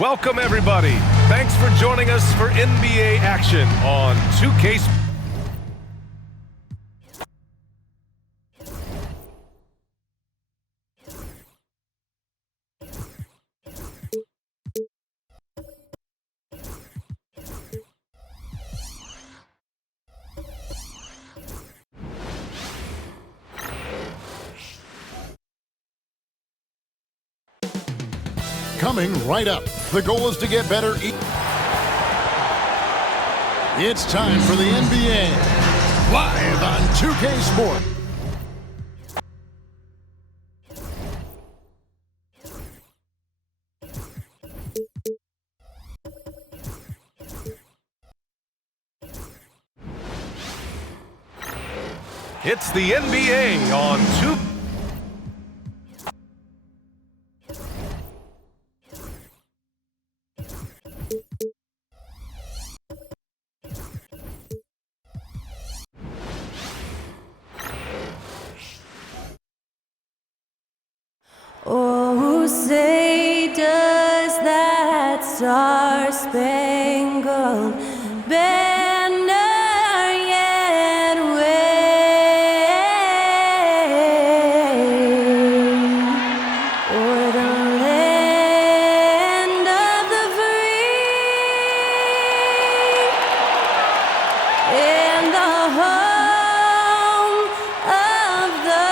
Welcome, everybody. Thanks for joining us for NBA action on 2K. Coming right up, the goal is to get better. It's time for the NBA, live on 2K Sport. It's the NBA on 2K. Oh, say does that star-spangled banner yet wave o'er the land of the free and the home of the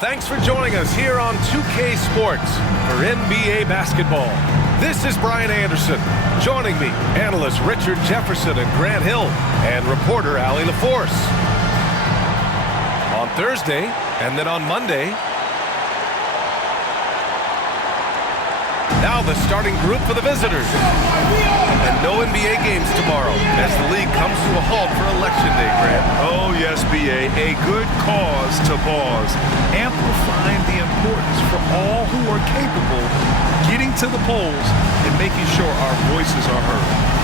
Thanks for joining us here on 2K Sports for NBA basketball. This is Brian Anderson. Joining me, analysts Richard Jefferson and Grant Hill, and reporter Allie LaForce. On Thursday, and then on Monday. Now the starting group for the visitors. And no NBA games tomorrow as the league comes to a halt for Election Day, Grant. Oh, yes, B.A. A good cause to pause. Amplifying the importance for all who are capable getting to the polls and making sure our voices are heard.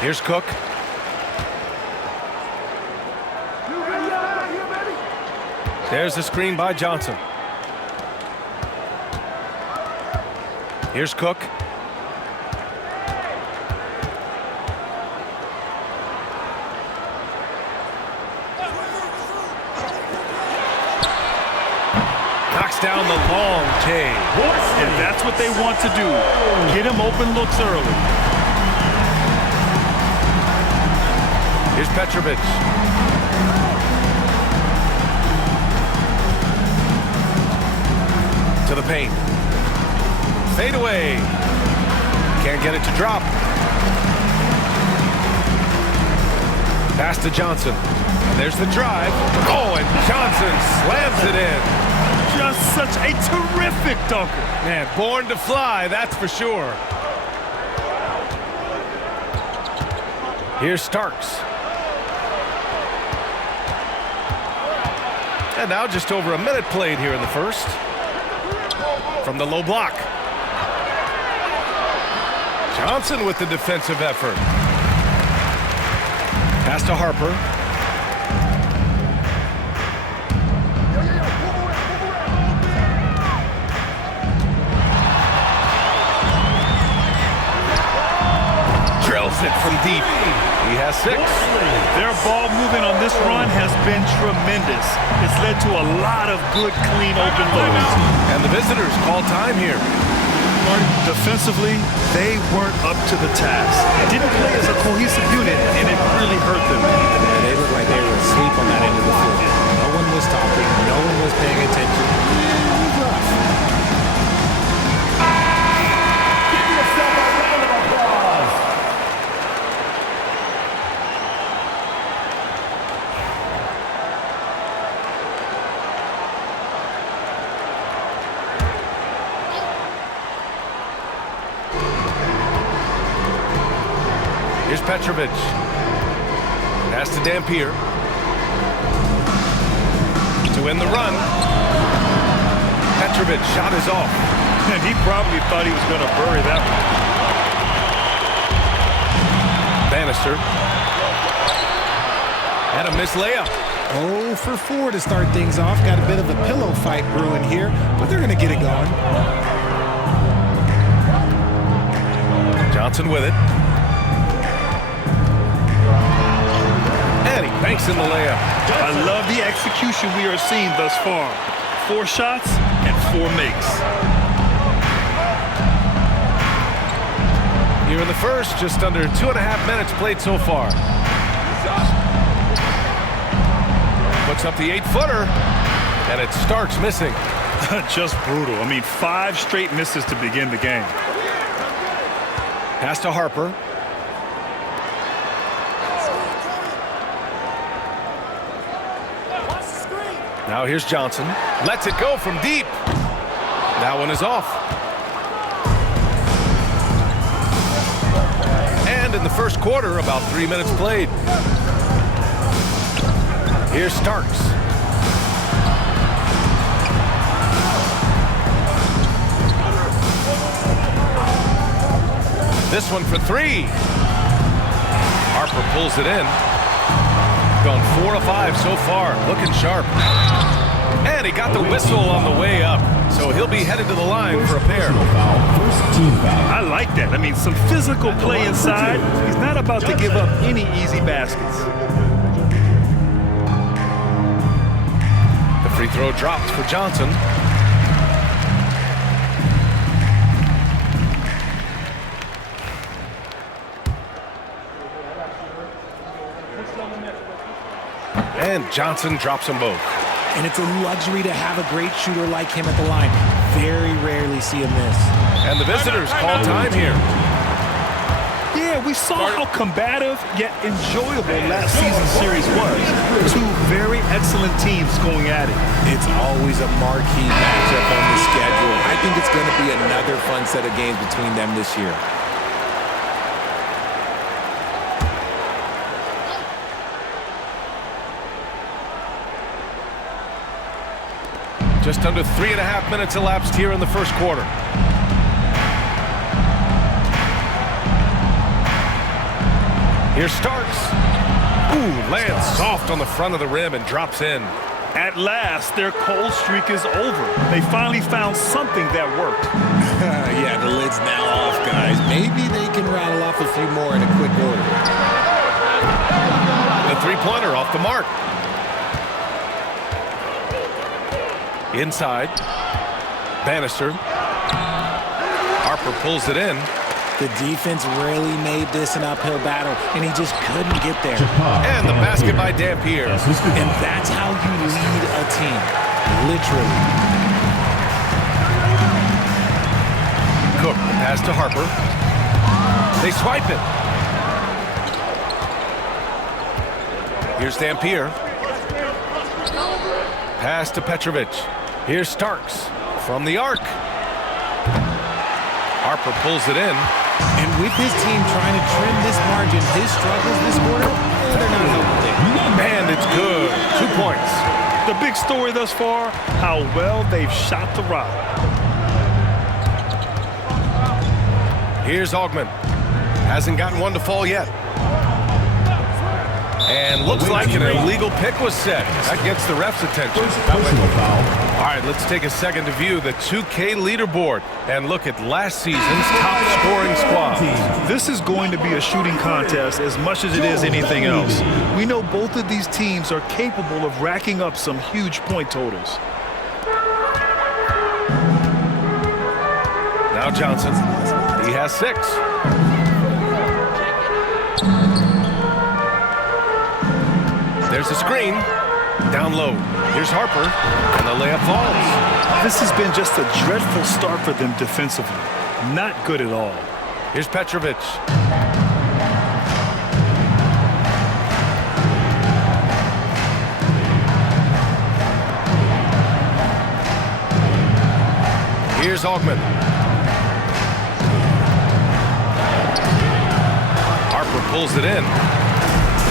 Here's Cook. There's the screen by Johnson. Here's Cook. Knocks down the long J. And that's what they want to do. Get him open looks early. Here's Petrovic. To the paint. Fade away. Can't get it to drop. Pass to Johnson. There's the drive. Oh, and Johnson slams it in. Just such a terrific dunker. Man, born to fly, that's for sure. Here's Starks. And now just over a minute played here in the first. From the low block. Johnson with the defensive effort. Pass to Harper. Drills it from deep. He has 6. Their ball movement on this run has been tremendous. It's led to a lot of good, clean, open looks. And the visitors call time here. Defensively, they weren't up to the task. Didn't play as a cohesive unit, and it really hurt them. And they look like they're Petrovic. Pass to Dampier. To win the run. Petrovic shot is off. And he probably thought he was going to bury that one. Bannister. And a missed layup. 0 for 4 to start things off. Got a bit of a pillow fight brewing here, but they're going to get it going. Johnson with it. And he banks in the layup. I love the execution we are seeing thus far. 4 shots and 4 makes. Here in the first, just under 2.5 minutes played so far. Puts up the 8-footer, and it starts missing. Just brutal. I mean, 5 straight misses to begin the game. Pass to Harper. Now here's Johnson. Lets it go from deep. That one is off. And in the first quarter, about 3 minutes played. Here's Starks. This one for 3. Harper pulls it in. Gone 4 of 5 so far. Looking sharp. And he got the whistle on the way up. So he'll be headed to the line for a pair. I like that. I mean, some physical play inside. He's not about to give up any easy baskets. The free throw drops for Johnson. And Johnson drops them both. And it's a luxury to have a great shooter like him at the line. Very rarely see him miss. And the visitors call time here. Yeah, we saw how combative yet enjoyable last season's series was. 2 very excellent teams going at it. It's always a marquee matchup on the schedule. I think it's going to be another fun set of games between them this year. Just under 3.5 minutes elapsed here in the first quarter. Here's Starks. Ooh, lands soft on the front of the rim and drops in. At last, their cold streak is over. They finally found something that worked. Yeah, the lid's now off, guys. Maybe they can rattle off a few more in a quick order. The three-pointer off the mark. Inside. Bannister. Harper pulls it in. The defense really made this an uphill battle, and he just couldn't get there. And the basket by Dampier. And that's how you lead a team. Literally. Cook, pass to Harper. They swipe it. Here's Dampier. Pass to Petrovic. Here's Starks from the arc. Harper pulls it in. And with his team trying to trim this margin, his struggles this quarter, they're not helping things. And it's good. 2 points. The big story thus far, how well they've shot the rock. Here's Augman. Hasn't gotten one to fall yet. And looks like an illegal pick was set. That gets the ref's attention. All right, let's take a second to view the 2K leaderboard and look at last season's top scoring squad. This is going to be a shooting contest as much as it is anything else. We know both of these teams are capable of racking up some huge point totals. Now Johnson. He has 6. There's a screen. Down low. Here's Harper. And the layup falls. This has been just a dreadful start for them defensively. Not good at all. Here's Petrovic. Here's Augman. Harper pulls it in.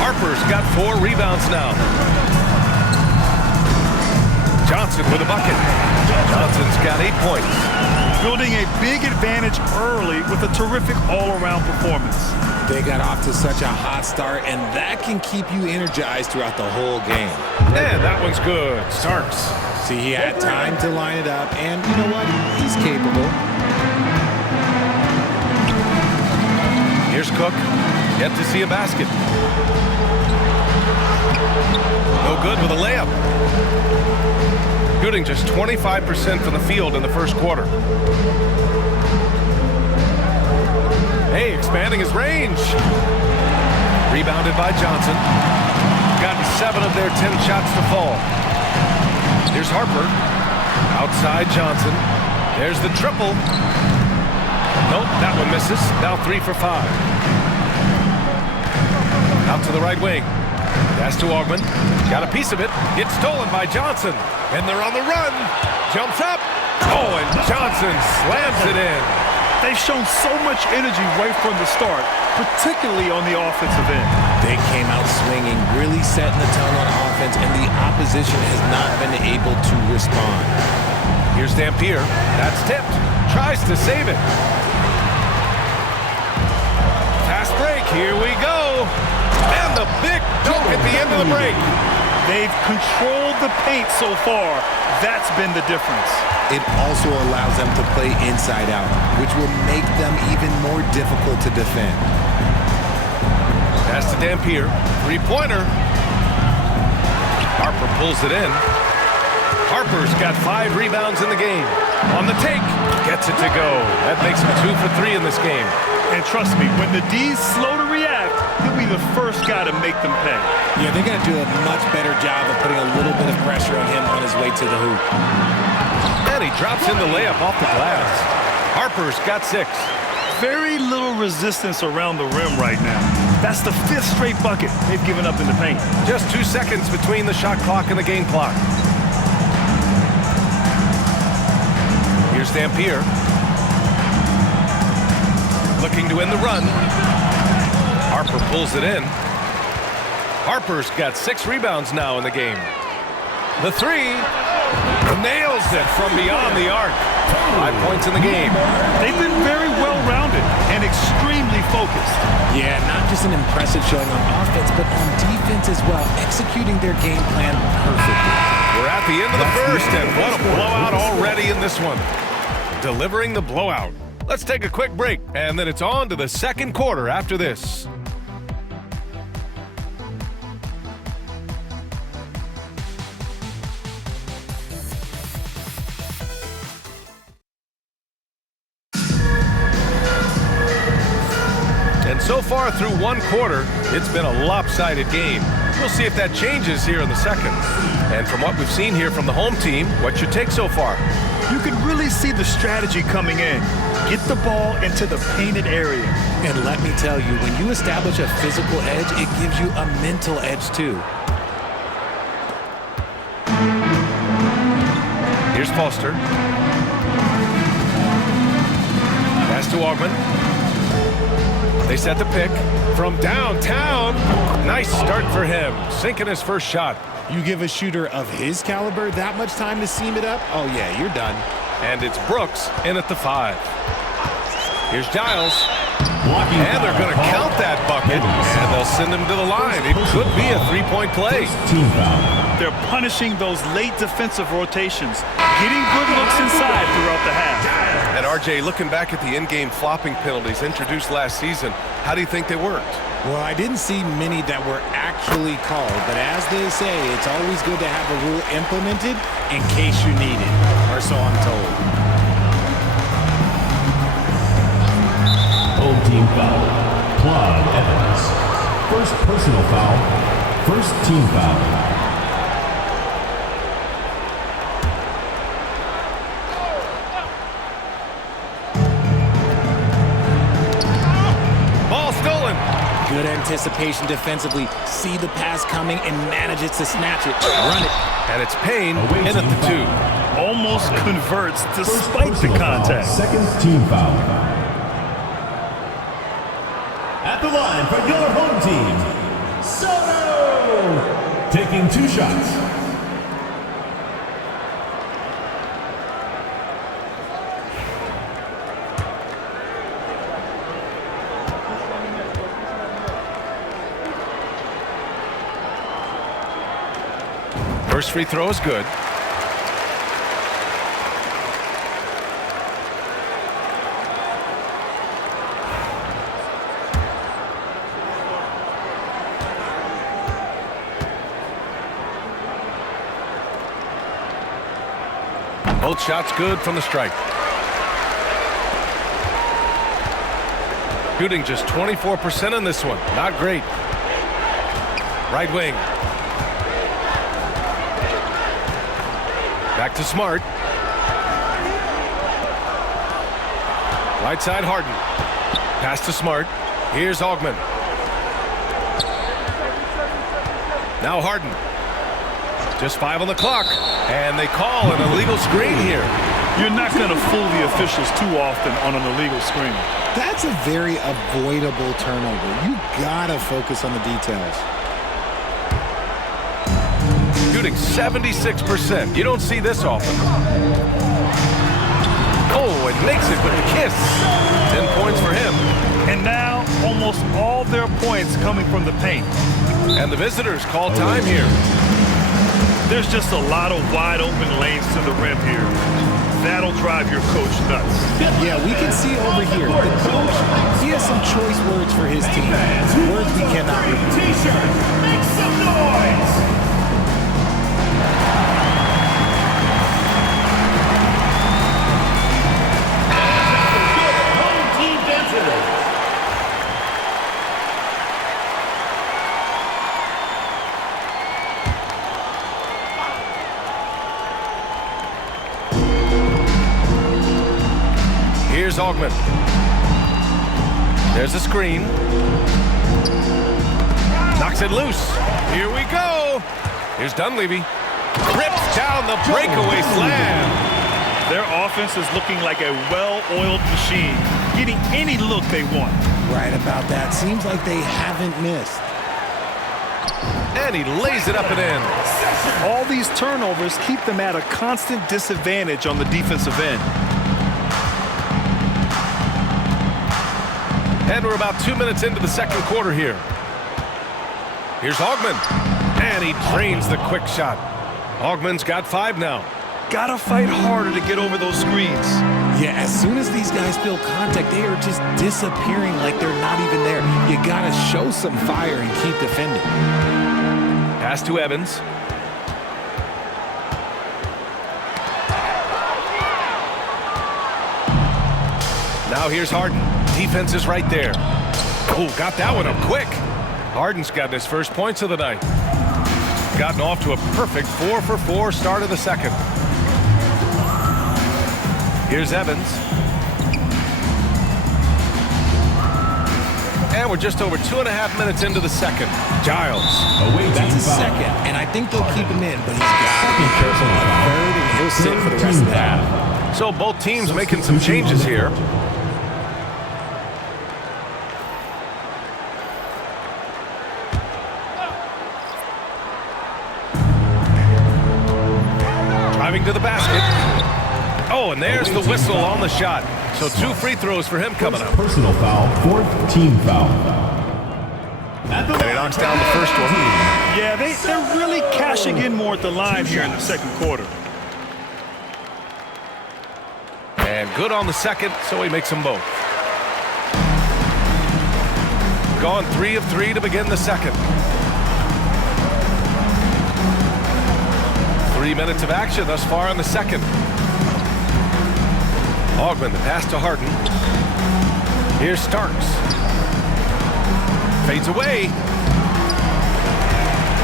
Harper's got 4 rebounds now. Johnson with a bucket. Johnson's got 8 points. Building a big advantage early with a terrific all-around performance. They got off to such a hot start, and that can keep you energized throughout the whole game. And that one's good. Starks. See, he had time to line it up, and you know what? He's capable. Here's Cook. Yet to see a basket. No good with a layup. Shooting just 25% from the field in the first quarter. Hey, expanding his range. Rebounded by Johnson. Gotten 7 of their 10 shots to fall. Here's Harper. Outside Johnson. There's the triple. Nope, that one misses. Now 3 for 5. Out to the right wing. Pass to Augman. Got a piece of it. Gets stolen by Johnson. And they're on the run. Jumps up. Oh, and Johnson slams it in. They've shown so much energy right from the start, particularly on the offensive end. They came out swinging, really setting the tone on offense, and the opposition has not been able to respond. Here's Dampier. That's tipped. Tries to save it. Fast break. Here we go. And the big dunk at the end of the break. They've controlled the paint so far. That's been the difference. It also allows them to play inside out, which will make them even more difficult to defend. Pass to Dampier. 3-pointer. Harper pulls it in. Harper's got 5 rebounds in the game. On the take. Gets it to go. That makes him 2 for 3 in this game. And trust me, when the D's slow to react, he'll be the first guy to make them pay. Yeah, they're going to do a much better job of putting a little bit of pressure on him on his way to the hoop. And he drops in the layup off the glass. Harper's got 6. Very little resistance around the rim right now. That's the 5th straight bucket they've given up in the paint. Just 2 seconds between the shot clock and the game clock. Here's Dampier. Looking to win the run. Harper pulls it in. Harper's got 6 rebounds now in the game. The 3. Nails it from beyond the arc. 5 points in the game. They've been very well-rounded and extremely focused. Yeah, not just an impressive showing on offense, but on defense as well, executing their game plan perfectly. We're at the end of the first, and what a blowout already in this one. Delivering the blowout. Let's take a quick break, and then it's on to the second quarter after this. And so far through one quarter, it's been a lopsided game. We'll see if that changes here in the second. And from what we've seen here from the home team, what's your take so far? You can really see the strategy coming in. Get the ball into the painted area. And let me tell you, when you establish a physical edge, it gives you a mental edge too. Here's Foster. Pass to Augman. They set the pick from downtown. Nice start for him, sinking his first shot. You give a shooter of his caliber that much time to seam it up? Oh yeah, you're done. And it's Brooks in at the 5. Here's Giles. And they're going to count that bucket, and they'll send him to the line. It could be a 3-point play. They're punishing those late defensive rotations, getting good looks inside throughout the half. And RJ, looking back at the in-game flopping penalties introduced last season, how do you think they worked? Well, I didn't see many that were actually called, but as they say, it's always good to have a rule implemented in case you need it, or so I'm told. Home team foul. Clyde Evans. First personal foul. First team foul. Good anticipation defensively. See the pass coming and manages to snatch it. Run it. And it's Payne in at the 2. Almost converts despite the contact. Second team foul. At the line for your home team, Soto. Taking 2 shots. First free throw is good. Both shots good from the stripe. Shooting just 24% in this one. Not great. Right wing. Back to Smart. Right side Harden. Pass to Smart. Here's Augment. Now Harden. Just 5 on the clock. And they call an illegal screen here. You're not going to fool the officials too often on an illegal screen. That's a very avoidable turnover. You gotta focus on the details. Shooting 76%. You don't see this often. Oh, and makes it with the kiss. 10 points for him. And now almost all their points coming from the paint. And the visitors call time here. There's just a lot of wide open lanes to the rim here. That'll drive your coach nuts. Yeah, we can see over here. The coach, he has some choice words for his team. Words we cannot repeat. T-shirt, make some noise. Home team density. Here's Augment. There's a screen. Knocks it loose. Here we go. Here's Dunleavy. Rips down the breakaway slam. Their offense is looking like a well-oiled machine, getting any look they want. Right about that. Seems like they haven't missed. And he lays it up and in. All these turnovers keep them at a constant disadvantage on the defensive end. And we're about 2 minutes into the second quarter here. Here's Augment. And he drains the quick shot. Augment's got 5 now. Gotta fight harder to get over those screens. Yeah, as soon as these guys feel contact, they are just disappearing like they're not even there. You gotta show some fire and keep defending. Pass to Evans. Now here's Harden. Defense is right there. Oh, got that one up quick. Harden's gotten his first points of the night. Gotten off to a perfect 4 for 4 start of the second. Here's Evans. And we're just over 2.5 minutes into the second. Giles. That's his second, and I think they'll keep him in, but he's got to be careful on the third, and he'll sit for the rest of the half. So both teams making some changes here. Driving to the basket. Oh, and there's the whistle on the shot. So 2 free throws for him coming up. Personal foul, 4th team foul. And he knocks down the first one. Yeah, they're really cashing in more at the line here in the second quarter. And good on the second, so he makes them both. Gone 3 of 3 to begin the second. 3 minutes of action thus far in the second. Augment, the pass to Harden. Here's Starks. Fades away.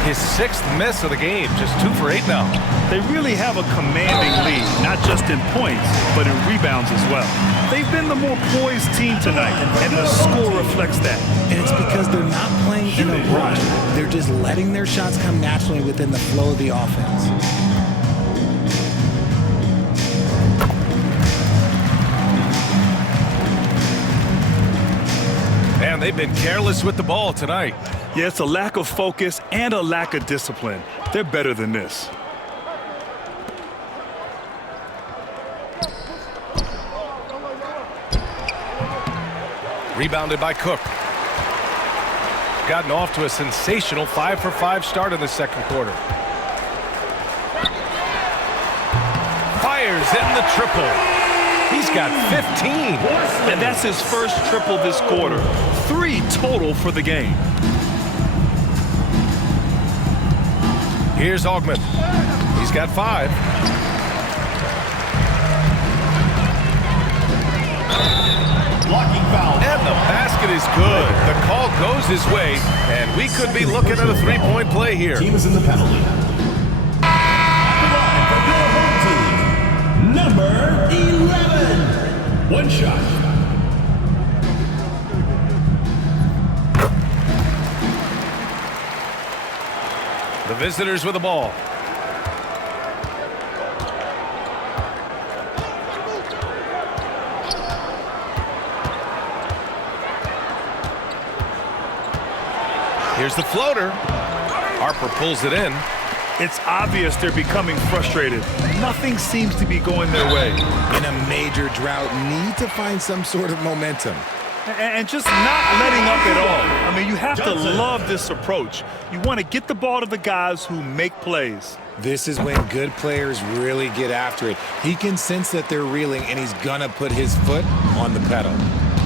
His 6th miss of the game, just 2 for 8 now. They really have a commanding lead, not just in points, but in rebounds as well. They've been the more poised team tonight, and the score reflects that. And it's because they're not playing in a rush. They're just letting their shots come naturally within the flow of the offense. And Man, they've been careless with the ball tonight. Yeah, it's a lack of focus and a lack of discipline. They're better than this. Rebounded by Cook. Gotten off to a sensational 5-for-5 start in the second quarter. Fires in the triple. He's got 15. And that's his first triple this quarter. 3 total for the game. Here's Augment. He's got 5. Blocking foul. And the basket is good. The call goes his way, and we could be looking at a 3-point play here. Team is in the penalty. Number 11. One shot. The visitors with the ball. Here's the floater. Harper pulls it in. It's obvious they're becoming frustrated. Nothing seems to be going their way. In a major drought, need to find some sort of momentum. And just not letting up at all. I mean, you have to love this approach. You want to get the ball to the guys who make plays. This is when good players really get after it. He can sense that they're reeling, and he's going to put his foot on the pedal.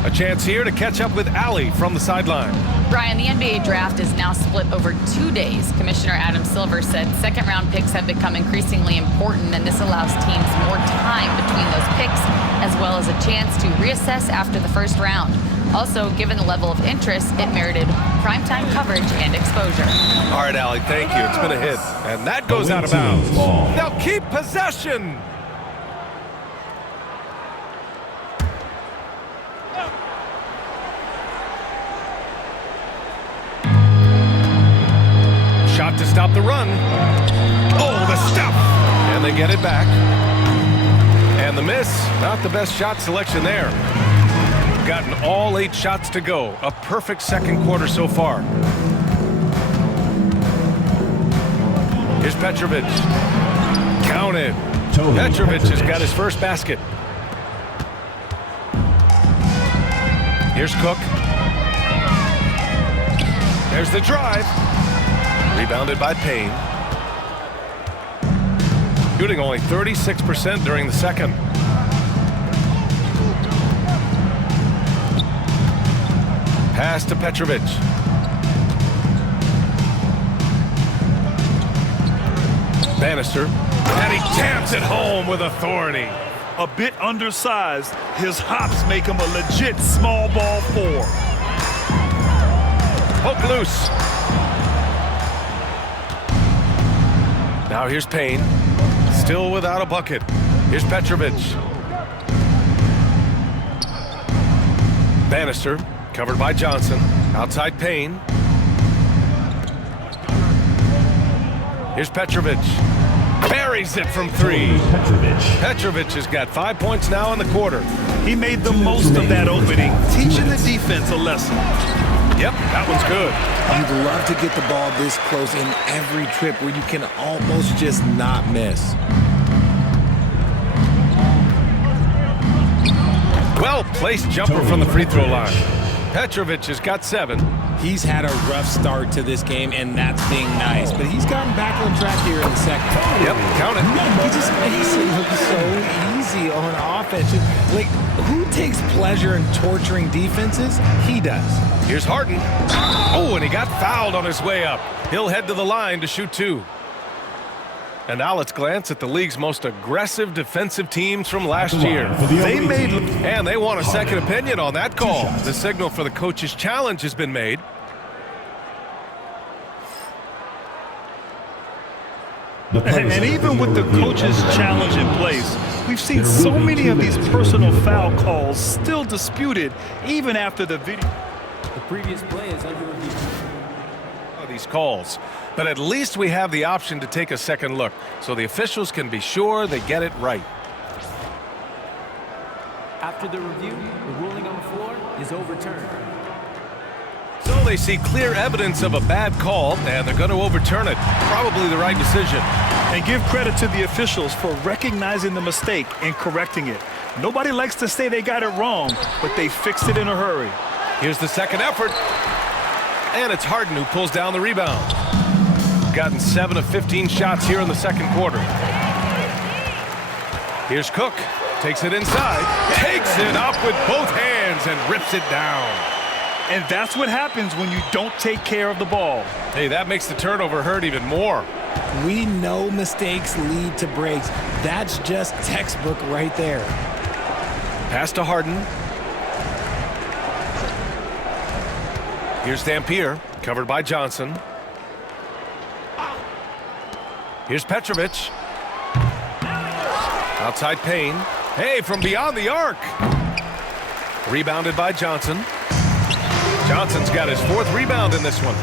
A chance here to catch up with Allie from the sideline. Brian, the NBA draft is now split over 2 days. Commissioner Adam Silver said second-round picks have become increasingly important, and this allows teams more time between those picks, as well as a chance to reassess after the first round. Also, given the level of interest, it merited primetime coverage and exposure. All right, Allie, thank you. It's been a hit. And that goes out of bounds. They'll keep possession. Shot to stop the run. Oh, the stuff. And they get it back. And the miss, not the best shot selection there. Gotten all 8 shots to go. A perfect second quarter so far. Here's Petrovic. Counted. Petrovic has got his first basket. Here's Cook. There's the drive. Rebounded by Payne. Shooting only 36% during the second. Pass to Petrovic. Bannister. And he jams it home with authority. A bit undersized, his hops make him a legit small ball 4. Poke loose. Now here's Payne. Still without a bucket. Here's Petrovic. Bannister. Covered by Johnson. Outside Payne. Here's Petrovic. Buries it from 3. Petrovic has got 5 points now in the quarter. He made the most of that opening, teaching the defense a lesson. Yep, that one's good. You'd love to get the ball this close in every trip where you can almost just not miss. Well-placed jumper from the free throw line. Petrovic has got 7. He's had a rough start to this game, and that's being nice. But he's gotten back on track here in the second. Yep, count it. He just makes it look so easy on offense. Like, who takes pleasure in torturing defenses? He does. Here's Harden. Oh, and he got fouled on his way up. He'll head to the line to shoot 2. And now let's glance at the league's most aggressive defensive teams from last year. And they want a second opinion on that call. The signal for the coach's challenge has been made. And even with the coach's challenge in place, we've seen so many of these personal foul calls still disputed even after the video. The previous play is under review. These calls, but at least we have the option to take a second look so the officials can be sure they get it right. After the review, the ruling on the floor is overturned. Well, they see clear evidence of a bad call, and they're going to overturn it. Probably the right decision. And give credit to the officials for recognizing the mistake and correcting it. Nobody likes to say they got it wrong, but they fixed it in a hurry. Here's the second effort. And it's Harden who pulls down the rebound. Gotten 7 of 15 shots here in the second quarter. Here's Cook. Takes it inside. Takes it up with both hands and rips it down. And that's what happens when you don't take care of the ball. Hey, that makes the turnover hurt even more. We know mistakes lead to breaks. That's just textbook right there. Pass to Harden. Here's Dampier, covered by Johnson. Here's Petrovic. Outside Payne. Hey, from beyond the arc. Rebounded by Johnson. Johnson's got his 4th rebound in this one.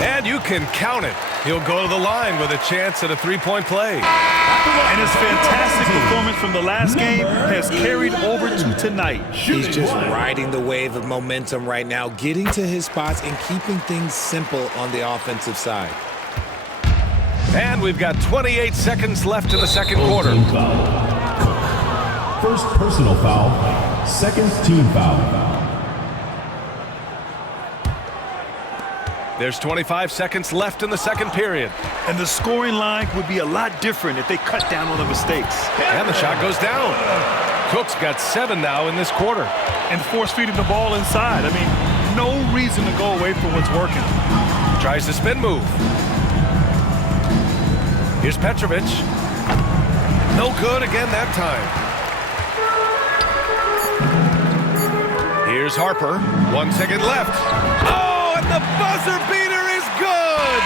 And you can count it. He'll go to the line with a chance at a 3-point play. And his fantastic performance from the last game has carried over to tonight. He's just riding the wave of momentum right now, getting to his spots and keeping things simple on the offensive side. And we've got 28 seconds left in the second quarter. Team foul. First personal foul. Second team foul. There's 25 seconds left in the second period. And the scoring line would be a lot different if they cut down on the mistakes. And the shot goes down. Cook's got 7 now in this quarter. And force-feeding the ball inside. I mean, no reason to go away from what's working. Tries the spin move. Here's Petrovic. No good again that time. Here's Harper. 1 second left. Oh, and the buzzer beater is good!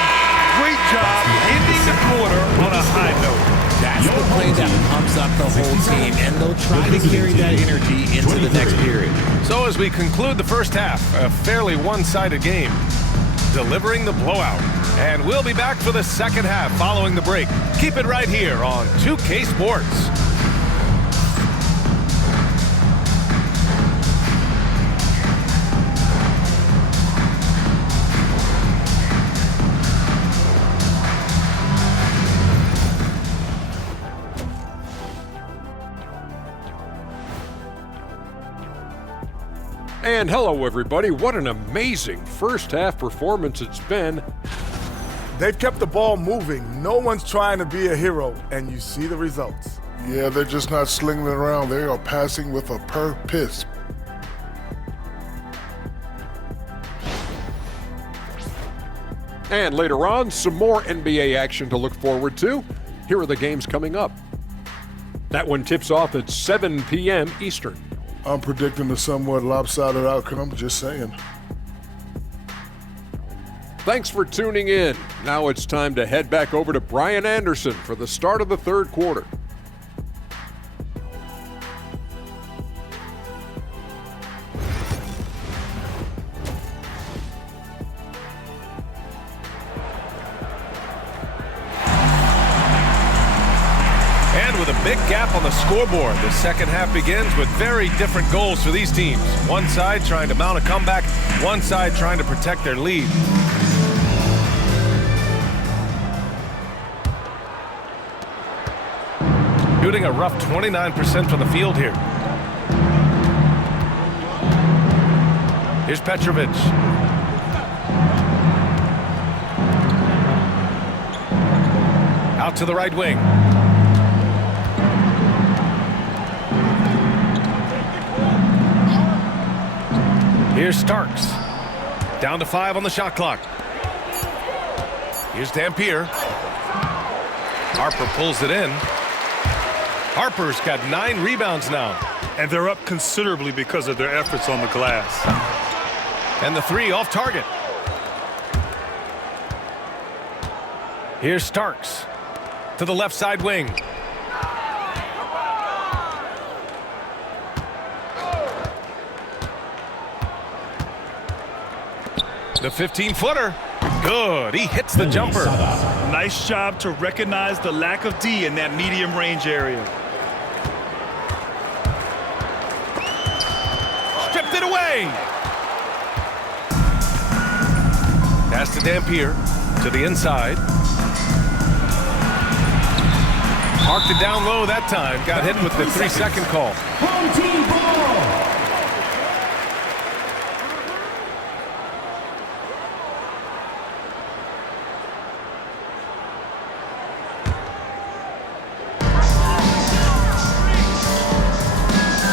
Great job ending the quarter on a high note. That's the play that pumps up the whole team, and they'll try to carry that energy into the next period. So as we conclude the first half, a fairly one-sided game, delivering the blowout. And we'll be back for the second half following the break. Keep it right here on 2K Sports. And hello, everybody. What an amazing first half performance it's been. They've kept the ball moving. No one's trying to be a hero, and you see the results. Yeah, they're just not slinging it around. They are passing with a purpose. And later on, some more NBA action to look forward to. Here are the games coming up. That one tips off at 7 p.m. Eastern. I'm predicting a somewhat lopsided outcome, just saying. Thanks for tuning in. Now it's time to head back over to Brian Anderson for the start of the third quarter. And with a big gap on the scoreboard, the second half begins with very different goals for these teams. One side trying to mount a comeback, one side trying to protect their lead. Shooting a rough 29% from the field here. Here's Petrovic. Out to the right wing. Here's Starks. Down to 5 on the shot clock. Here's Dampier. Harper pulls it in. Harper's got 9 rebounds now. And they're up considerably because of their efforts on the glass. And the 3 off target. Here's Starks to the left side wing. The 15-footer. Good. He hits the jumper. Nice job to recognize the lack of D in that medium range area. Stripped it away. Pass to Dampier. To the inside. Marked it down low that time. Got hit with the 3-second call. Home team ball.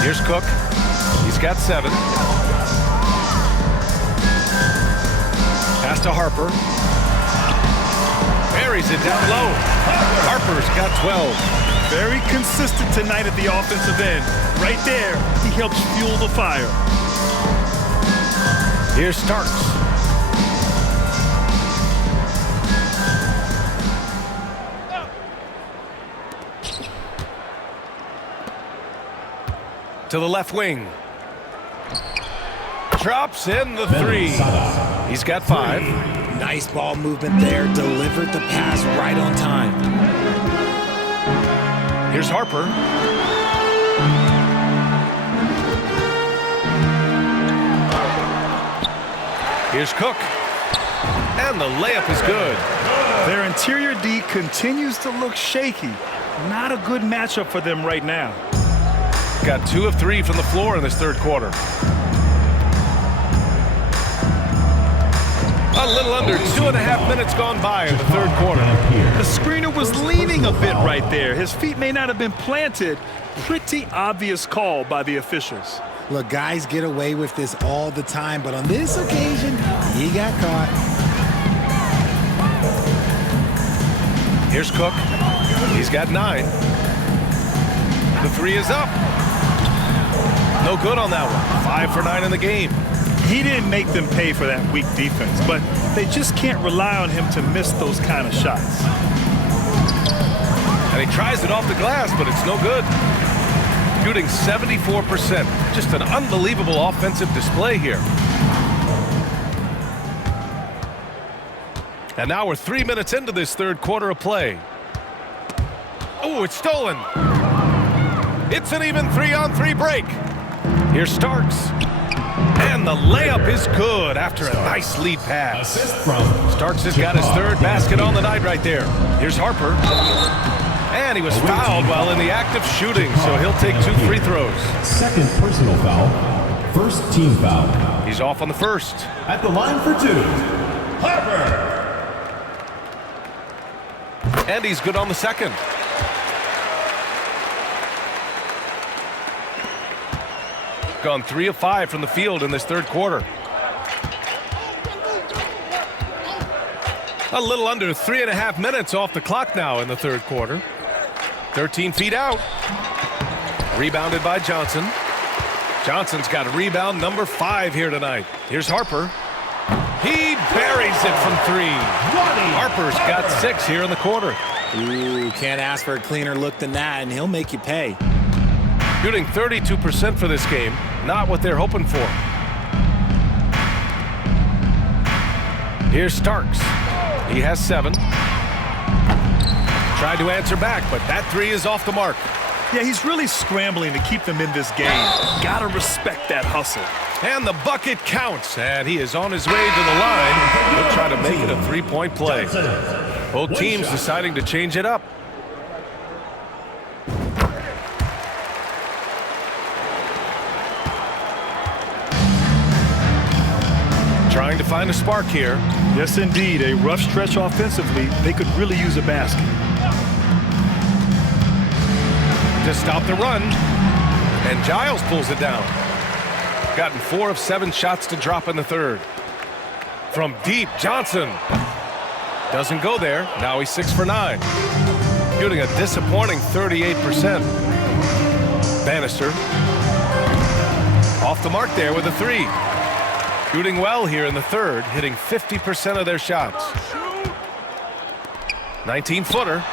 Here's Cook. He's got 7. Pass to Harper. Buries it down low. Harper's got 12. Very consistent tonight at the offensive end. Right there, he helps fuel the fire. Here's Starks. To the left wing. Drops in the 3. He's got 5. Nice ball movement there. Delivered the pass right on time. Here's Harper. Here's Cook. And the layup is good. Their interior D continues to look shaky. Not a good matchup for them right now. Got 2 of 3 from the floor in this third quarter. A little under 2.5 minutes gone by in the third quarter. The screener was leaning a bit right there. His feet may not have been planted. Pretty obvious call by the officials. Look, guys get away with this all the time, but on this occasion, he got caught. Here's Cook. He's got 9. The 3 is up. No good on that one. 5 for 9 in the game. He didn't make them pay for that weak defense, but they just can't rely on him to miss those kind of shots. And he tries it off the glass, but it's no good. Shooting 74%. Just an unbelievable offensive display here. And now we're 3 minutes into this third quarter of play. Oh, it's stolen. It's an even 3-on-3 break. Here's Starks. And the layup is good after a nice lead pass. Starks has got his 3rd basket on the night right there. Here's Harper. And he was fouled while in the act of shooting, so he'll take 2 free throws. 2nd personal foul. 1st team foul. He's off on the 1st. At the line for 2, Harper. And he's good on the 2nd. Gone 3 of 5 from the field in this third quarter. A little under 3.5 minutes off the clock now in the third quarter. 13 feet out. Rebounded by Johnson. Johnson's got rebound number 5 here tonight. Here's Harper. He buries it from 3. Harper's got 6 here in the quarter. Ooh, can't ask for a cleaner look than that, and he'll make you pay. Shooting 32% for this game. Not what they're hoping for. Here's Starks. He has 7. Tried to answer back, but that 3 is off the mark. Yeah, he's really scrambling to keep them in this game. Gotta respect that hustle. And the bucket counts, and he is on his way to the line. He'll try to make it a 3-point play. Both teams deciding to change it up. Trying to find a spark here. Yes, indeed. A rough stretch offensively. They could really use a basket. To stop the run. And Giles pulls it down. Gotten 4 of 7 shots to drop in the third. From deep, Johnson. Doesn't go there. Now he's 6 for 9. Shooting a disappointing 38%. Bannister. Off the mark there with a 3. Shooting well here in the third, hitting 50% of their shots. 19-footer.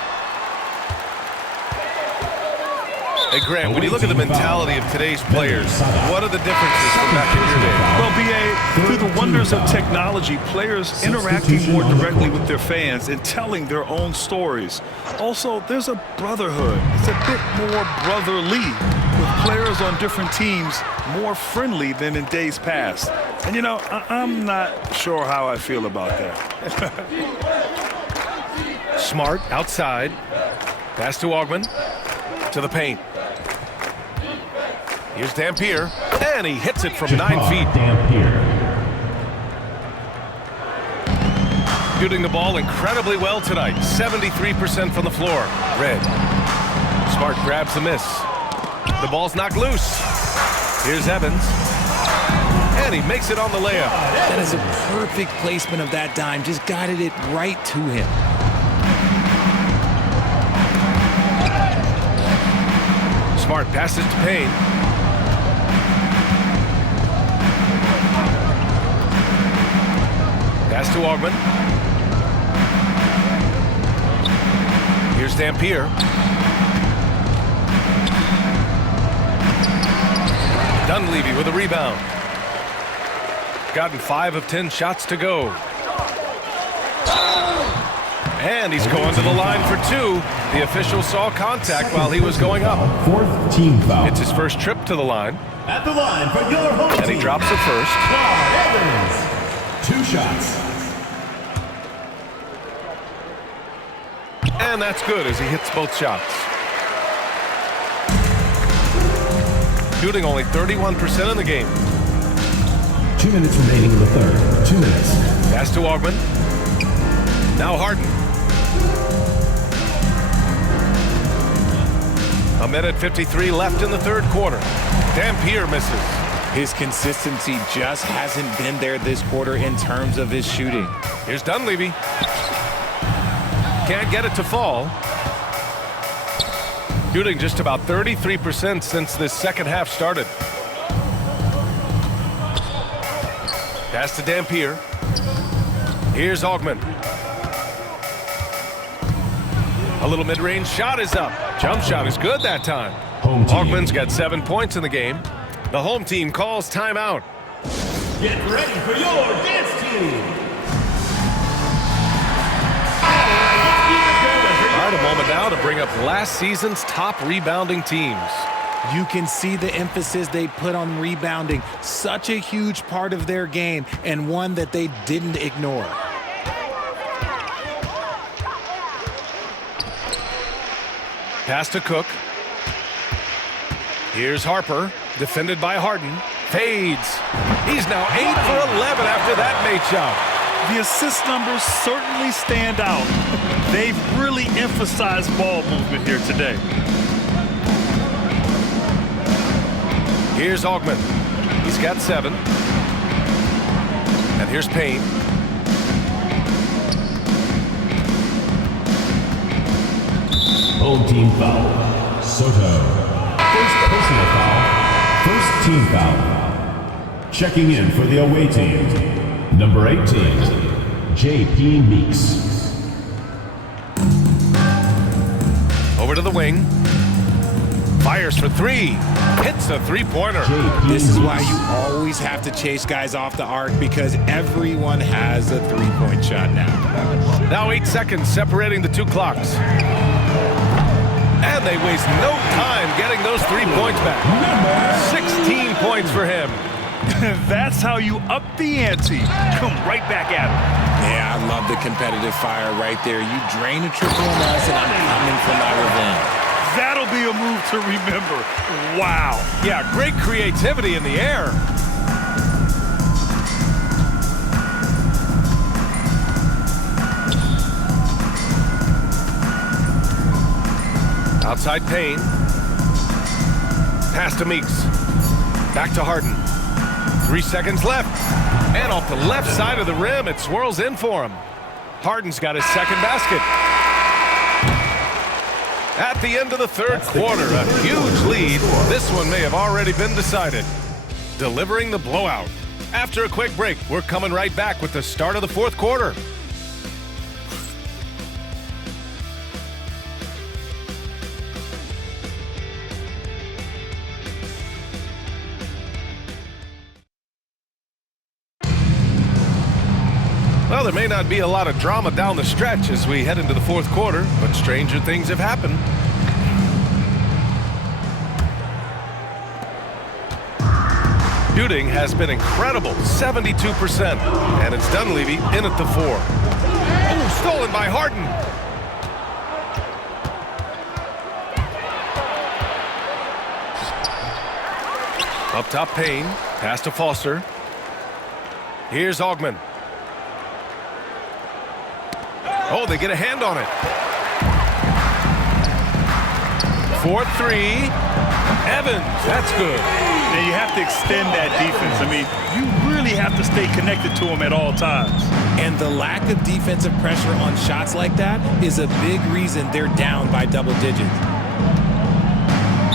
Hey, Grant, when you look at the mentality of today's players, what are the differences from back in your day? Well, B.A., through the wonders of technology, players interacting more directly with their fans and telling their own stories. Also, there's a brotherhood. It's a bit more brotherly, with players on different teams more friendly than in days past. And, you know, I'm not sure how I feel about that. Smart outside. Pass to Augman. To the paint. Here's Dampier. And he hits it from 9 feet. Dampier. Shooting the ball incredibly well tonight. 73% from the floor. Red. Smart grabs the miss. The ball's knocked loose. Here's Evans. And he makes it on the layup. That is a perfect placement of that dime. Just guided it right to him. Smart passes to Payne. Pass to Augman. Here's Dampier. Dunleavy with a rebound. Gotten 5 of 10 shots to go. And he's going to the line for 2. The official saw contact while he was going up. 4th team foul. It's his first trip to the line. At the line for your home And he team, drops it first. Evans. 2 shots. And that's good as he hits both shots. Shooting only 31% in the game. 2 minutes remaining in the third. 2 minutes. Pass to Augman. Now Harden. A minute 53 left in the third quarter. Dampier misses. His consistency just hasn't been there this quarter in terms of his shooting. Here's Dunleavy. Can't get it to fall. Shooting just about 33% since this second half started. Pass to Dampier. Here's Augman. A little mid-range shot is up. Jump shot is good that time. Home team. Augman's got 7 points in the game. The home team calls timeout. Get ready for your dance team. All right, a moment now to bring up last season's top rebounding teams. You can see the emphasis they put on rebounding. Such a huge part of their game, and one that they didn't ignore. Pass to Cook. Here's Harper, defended by Harden. Fades. He's now 8 for 11 after that made shot. The assist numbers certainly stand out. They've really emphasized ball movement here today. Here's Augman. He's got 7. And here's Payne. Home team foul. Soto. First personal foul. First team foul. Checking in for the away team. Number 18, J.P. Meeks. Over to the wing. Fires for 3. Hits a 3-pointer. This is why you always have to chase guys off the arc, because everyone has a 3-point shot now. Now 8 seconds separating the 2 clocks. And they waste no time getting those 3 points back. 16 points for him. That's how you up the ante. Come right back at him. Yeah, I love the competitive fire right there. You drain a triple on us, and I'm coming for my revenge. That'll be a move to remember. Wow. Yeah, great creativity in the air. Outside Payne. Pass to Meeks. Back to Harden. 3 seconds left. And off the left side of the rim, it swirls in for him. Harden's got his second basket. At the end of the third quarter, a huge lead. This one may have already been decided. Delivering the blowout. After a quick break, we're coming right back with the start of the fourth quarter. Well, there may not be a lot of drama down the stretch as we head into the fourth quarter, but stranger things have happened. Shooting has been incredible, 72%. And it's Dunleavy in at the 4. Oh, stolen by Harden. Up top, Payne. Pass to Foster. Here's Augman. Oh, they get a hand on it. 4-3. Evans, that's good. Now you have to extend that defense. I mean, you really have to stay connected to them at all times. And the lack of defensive pressure on shots like that is a big reason they're down by double digits.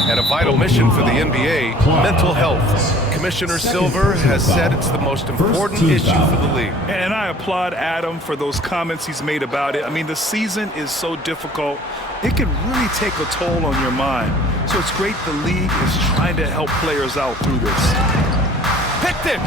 And a vital mission for the NBA, mental health. Commissioner Silver has said it's the most important issue for the league. And I applaud Adam for those comments he's made about it. I mean, the season is so difficult. It can really take a toll on your mind. So it's great the league is trying to help players out through this. Picked it!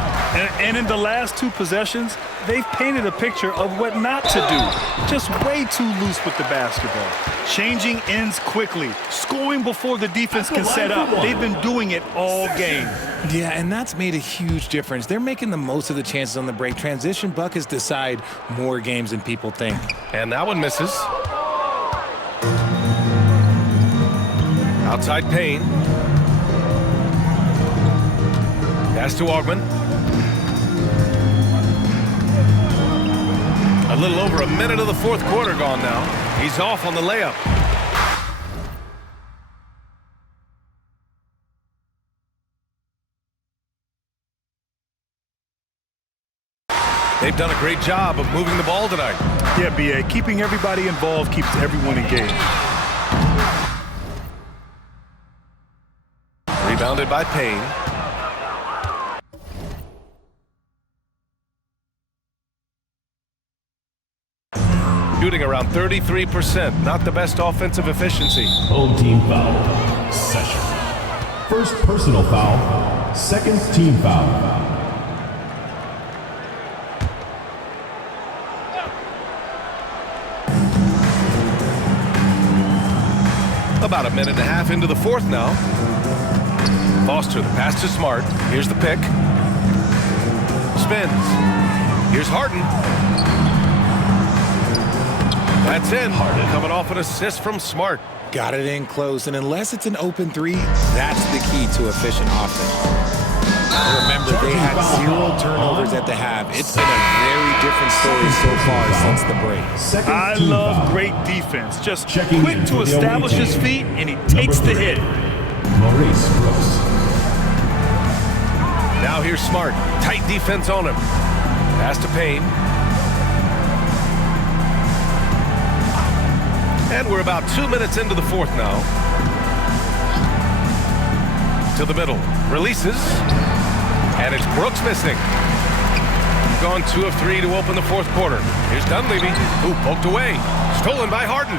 And in the last 2 possessions, they've painted a picture of what not to do. Just way too loose with the basketball. Changing ends quickly. Scoring before the defense can set up. They've been doing it all game. Yeah, and that's made a huge difference. They're making the most of the chances on the break. Transition buckets decide more games than people think. And that one misses. Outside Payne. Pass to Augman. A little over a minute of the 4th quarter gone now. He's off on the layup. They've done a great job of moving the ball tonight. Yeah, B.A. Keeping everybody involved keeps everyone engaged. Rebounded by Payne. Shooting around 33%. Not the best offensive efficiency. Home team foul. Session. First personal foul. Second team foul. About a minute and a half into the 4th now. Foster, the pass to Smart. Here's the pick. Spins. Here's Harden. That's in. Harden coming off an assist from Smart. Got it in close, and unless it's an open 3, that's the key to efficient offense. Remember, they had 0 turnovers at the half. It's been a very different story so far since the break. I love great defense. Just quick to establish his feet, and he takes the hit. Maurice Brooks. Now here's Smart. Tight defense on him. Pass to Payne. And we're about 2 minutes into the 4th now. To the middle. Releases. And it's Brooks missing. Gone 2 of 3 to open the 4th quarter. Here's Dunleavy, who poked away. Stolen by Harden.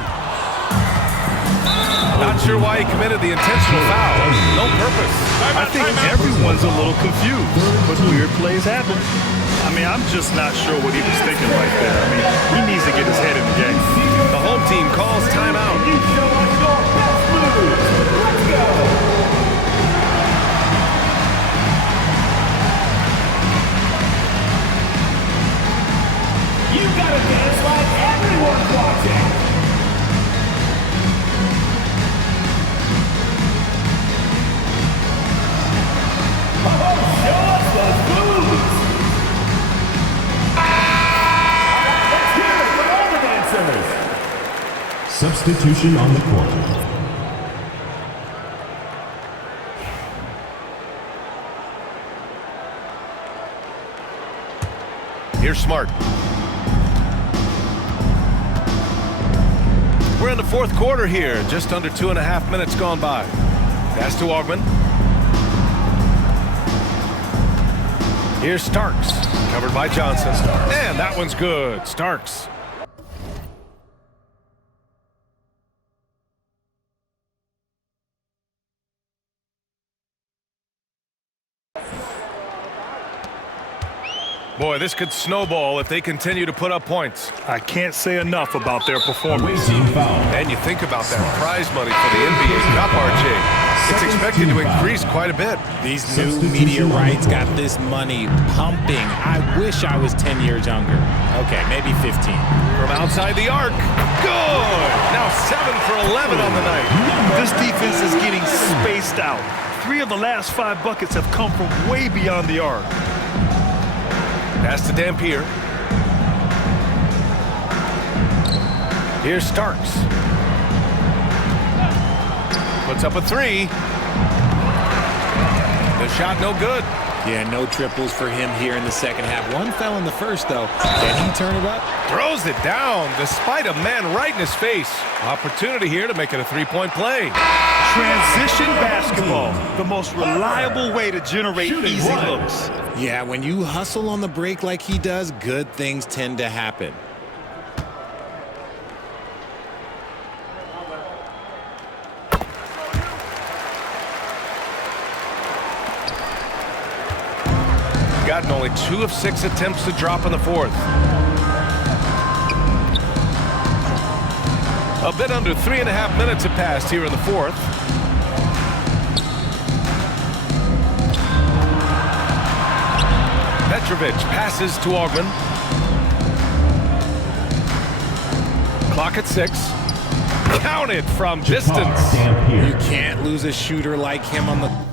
Not sure why he committed the intentional foul. No purpose. I think everyone's a little confused, but weird plays happen. I mean, I'm just not sure what he was thinking right there. I mean, he needs to get his head in the game. The home team calls timeout. Let's go. You gotta dance like everyone's watching. Oh, show us those moves. Let's hear it for all the dancers. Substitution on the court. Here's Smart. We're in the 4th quarter here. Just under 2.5 minutes gone by. Pass to Augman. Here's Starks. Covered by Johnson. And that one's good. Starks. Boy, this could snowball if they continue to put up points. I can't say enough about their performance. And you think about that prize money for the NBA Cup, RJ. It's expected to increase quite a bit. These new media rights got this money pumping. I wish I was 10 years younger. Okay, maybe 15. From outside the arc. Good! Now 7 for 11 on the night. This defense is getting spaced out. 3 of the last 5 buckets have come from way beyond the arc. Pass to Dampier. Here's Starks. Puts up a 3. The shot no good. Yeah, no triples for him here in the second half. One fell in the first, though. Can he turn it up? Throws it down despite a man right in his face. Opportunity here to make it a 3-point play. Transition basketball, the most reliable way to generate easy looks. Yeah, when you hustle on the break like he does, good things tend to happen. Gotten only 2 of 6 attempts to drop in the fourth. A bit under 3.5 minutes have passed here in the fourth. Petrovic passes to Augman. Clock at 6. Counted from distance. You can't lose a shooter like him on the...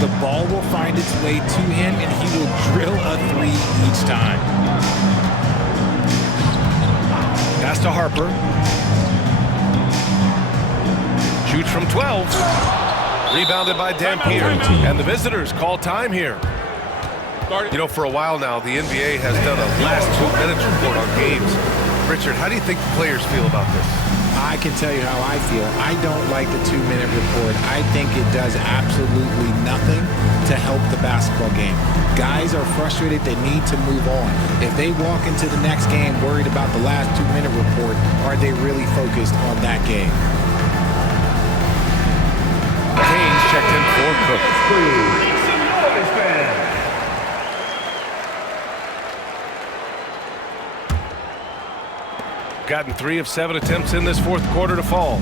The ball will find its way to him, and he will drill a 3 each time. Pass to Harper. Shoots from 12. Rebounded by Dampier. And the visitors call time here. You know, for a while now, the NBA has done a last 2 minutes report on games. Richard, how do you think the players feel about this? I can tell you how I feel. I don't like the 2-minute report. I think it does absolutely nothing to help the basketball game. Guys are frustrated. They need to move on. If they walk into the next game worried about the last 2-minute report, are they really focused on that game? Haynes checked in for Cook. Gotten 3 of 7 attempts in this fourth quarter to fall.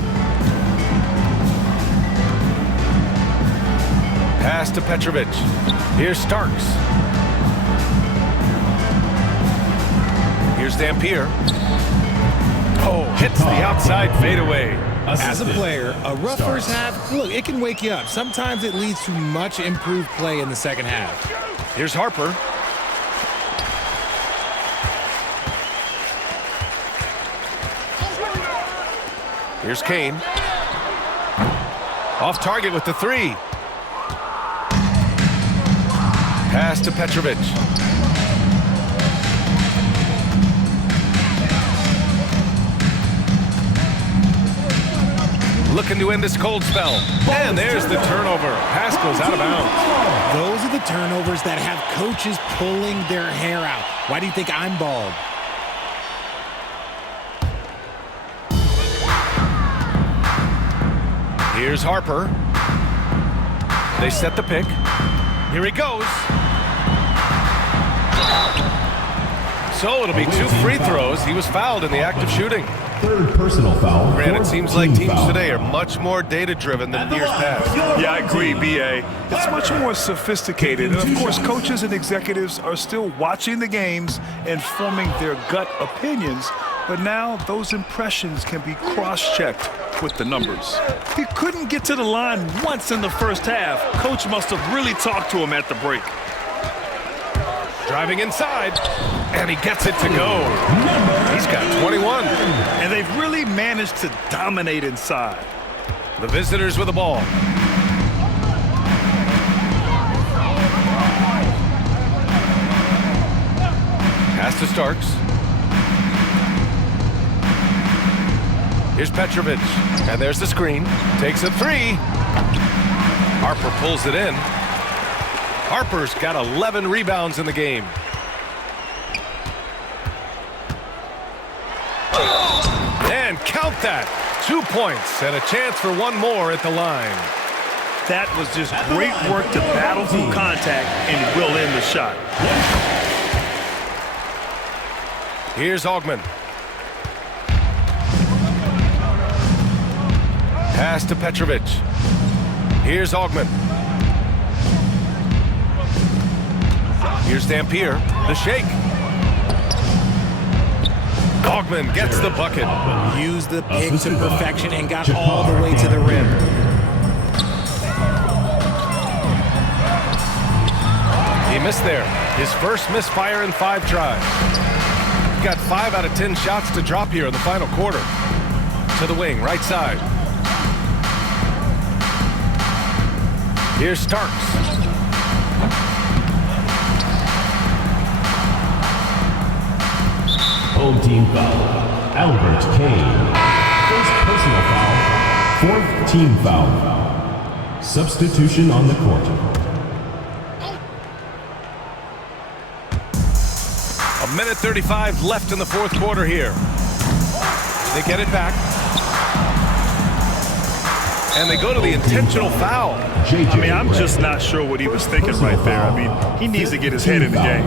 Pass to Petrovic. Here's Starks. Here's Dampier. Oh, hits the outside fadeaway. As a player, a rough first half, look, it can wake you up. Sometimes it leads to much improved play in the second half. Here's Harper. Here's Kane. Off target with the 3. Pass to Petrovic. Looking to end this cold spell. And there's the turnover. Pass goes out of bounds. Those are the turnovers that have coaches pulling their hair out. Why do you think I'm bald? Here's Harper. They set the pick. Here he goes. So it'll be 2 free throws. He was fouled in the act of shooting. Third personal foul. Grant, it seems like teams foul. today are much more data-driven than years past. Yeah, I agree, B.A. It's much more sophisticated. And, of course, coaches and executives are still watching the games and forming their gut opinions. But now those impressions can be cross-checked with the numbers. He couldn't get to the line once in the first half. Coach must have really talked to him at the break. Driving inside, and he gets it to go. He's got 21. And they've really managed to dominate inside. The visitors with the ball. Pass to Starks. Here's Petrovic, and there's the screen. Takes a 3. Harper pulls it in. Harper's got 11 rebounds in the game. And count that. 2 points and a chance for one more at the line. That was just great work to battle through contact and will in the shot. Here's Augman. Pass to Petrovic. Here's Augman. Here's Dampier, the shake. Augman gets the bucket. Used the pick to perfection and got all the way to the rim. He missed there. His first misfire in 5 tries. He's got 5 out of 10 shots to drop here in the final quarter. To the wing, right side. Here's Starks. Home team foul. Albert Kane. First personal foul. 4th team foul. Substitution on the court. A minute 35 left in the 4th quarter here. They get it back. And they go to the intentional foul. I mean, I'm just not sure what he was thinking right there. I mean, he needs to get his head in the game.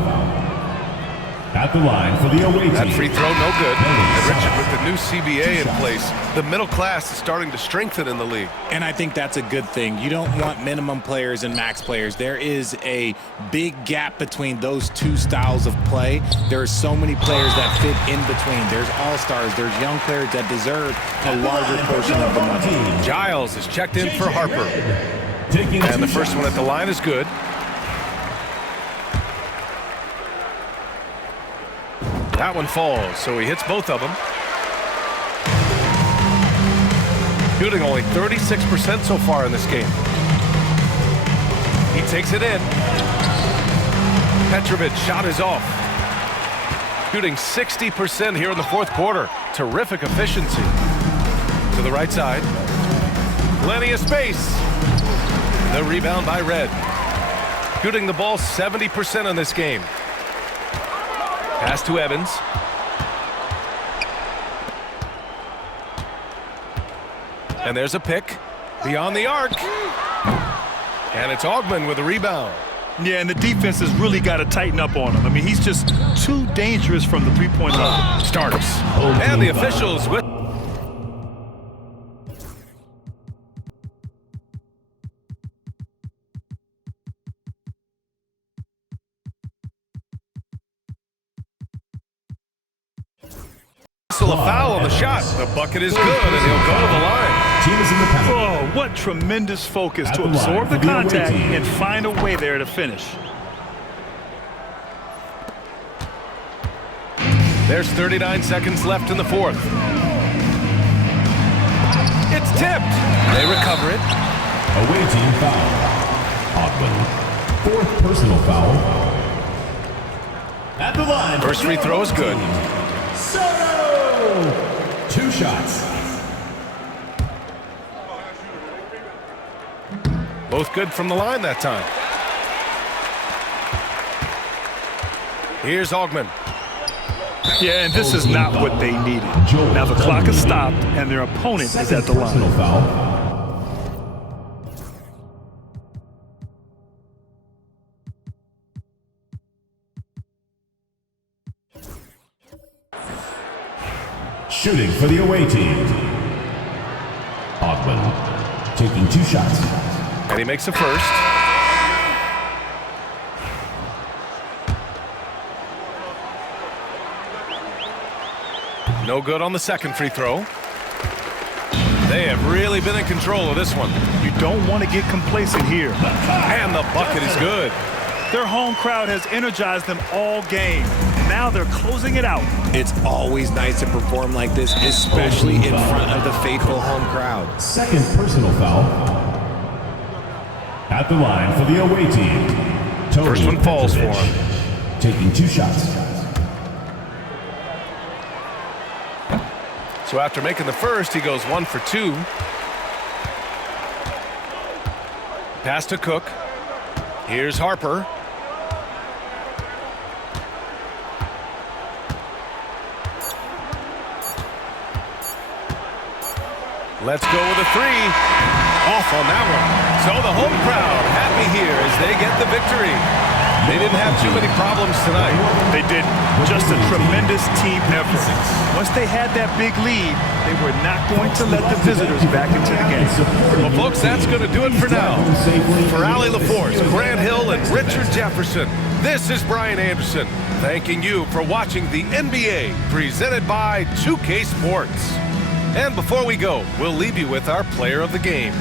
At the line for the away team. That free throw, no good. And Richard, with the new CBA in place, the middle class is starting to strengthen in the league. And I think that's a good thing. You don't want minimum players and max players. There is a big gap between those two styles of play. There are so many players that fit in between. There's all-stars. There's young players that deserve a larger portion of the money. Giles is checked in for Harper. And the first one at the line is good. That one falls, so he hits both of them. Shooting only 36% so far in this game. He takes it in. Petrovic shot is off. Shooting 60% here in the 4th quarter. Terrific efficiency. To the right side. Plenty of space. The rebound by Red. Shooting the ball 70% in this game. Pass to Evans. And there's a pick. Beyond the arc. And it's Augman with a rebound. Yeah, and the defense has really got to tighten up on him. I mean, he's just too dangerous from the three-point line. Starks. And the officials with... A foul on the shot. The bucket is good, and he'll go to the line. Team is in the penalty. Oh, what tremendous focus to absorb the contact and find a way there to finish. There's 39 seconds left in the 4th. It's tipped. They recover it. Away team foul. Augman. 4th personal foul. At the line. First free throw is good. Soto! 2 shots. Both good from the line that time. Here's Augman. Yeah, and this is not what they needed. Now the clock is stopped, and their opponent is at the line. Personal foul. Shooting for the away team. Augman taking 2 shots. And he makes the first. No good on the second free throw. They have really been in control of this one. You don't want to get complacent here. And the bucket is good. Their home crowd has energized them all game. Now they're closing it out. It's always nice to perform like this, especially in front of the faithful home crowd. Second personal foul. At the line for the away team. Tony First one falls for Petrovic, him. taking 2 shots. So after making the first, he goes 1 for 2. Pass to Cook. Here's Harper. Let's go with a 3. Off on that one. So the home crowd happy here as they get the victory. They didn't have too many problems tonight. They did. Just a tremendous team effort. Once they had that big lead, they were not going to let the visitors back into the game. Well, folks, that's going to do it for now. For Allie LaForce, Grant Hill, and Richard Jefferson, this is Brian Anderson, thanking you for watching the NBA presented by 2K Sports. And before we go, we'll leave you with our player of the game.